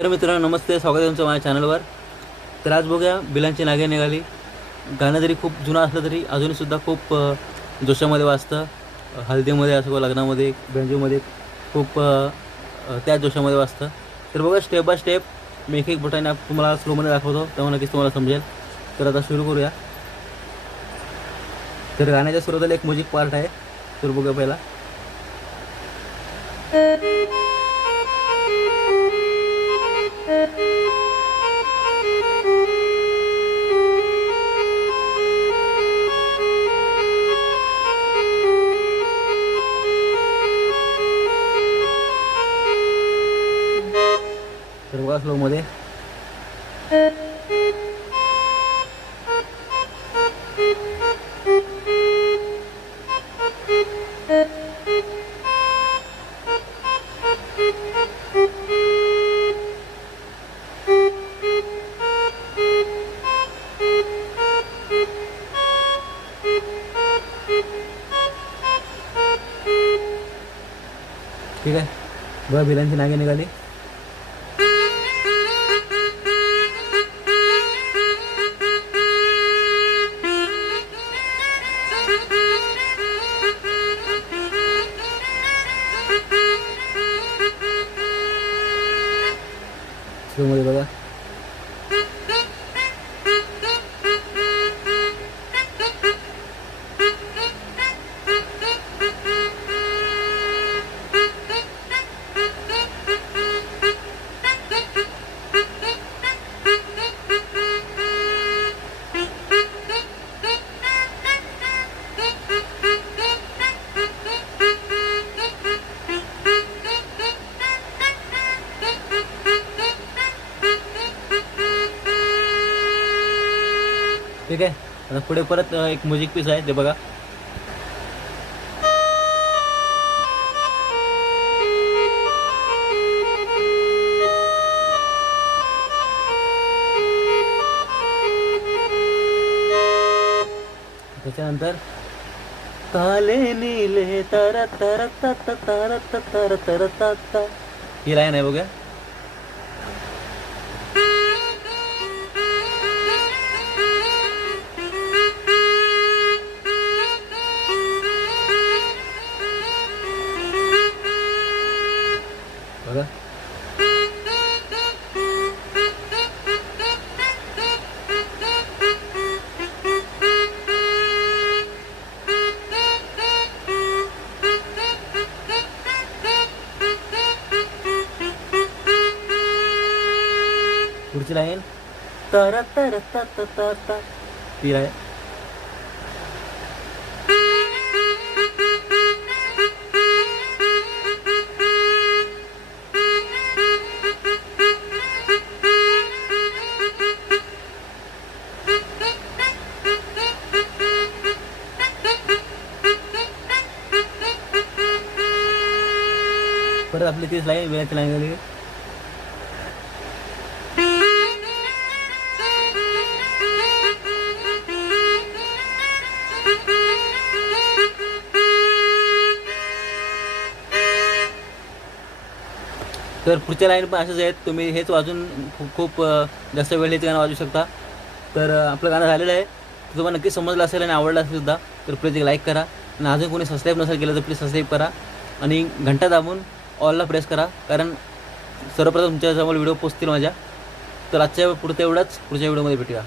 तर मित्रांनो नमस्ते, स्वागत आहे तुमचं माझ्या चॅनलवर. तर आज बघूया बिलांची नागे निघाली. गाणं जरी खूप जुनं असलं तरी अजूनसुद्धा खूप जोशामध्ये वाजतं. हळदीमध्ये असो, लग्नामध्ये, बेंजूमध्ये खूप त्याच जोशामध्ये वाजतं. तर बघा स्टेप बाय स्टेप मी एक एक बोटाने तुम्हाला स्लोमध्ये दाखवतो, तेव्हा नक्कीच तुम्हाला समजेल. तर आता सुरू करूया. तर गाण्याच्या सुरुवातीला एक म्युझिक पार्ट आहे, तर बघूया पहिला. तर बघा स्लोमध्ये. ठीक आहे, बघा बिलांची नागे निघाली. मध्ये बघा. ठीक आहे, आता पुढे परत एक म्युझिक पीस आहे, ते बघा. त्याच्यानंतर काले नीले तर तर तर तर तर तर तर ही लाईन आहे बघा. बघा पुढची लाईन तर तर तर तर ती आहे. परत आपली तीच लाईन वेळाची लाईन झाली. तर पुढच्या लाईन पण अशाच आहेत, तुम्ही हेच वाजून खूप जास्त वेळ हेच गाणं वाजू शकता. तर आपलं गाणं झालेलं आहे, तुम्हाला नक्की समजलं असेल आणि आवडलं असेल सुद्धा. तर प्लीज एक लाईक करा आणि अजून कोणी सबस्क्राईब नसेल केलं तर प्लीज सबस्क्राईब करा आणि घंटा दाबून ऑलला प्रेस करा, कारण सर्वप्रथम तुमच्याजवळ व्हिडिओ पोचतील माझ्या. तर आजच्या पुढचं एवढंच, पुढच्या व्हिडिओमध्ये भेटूया.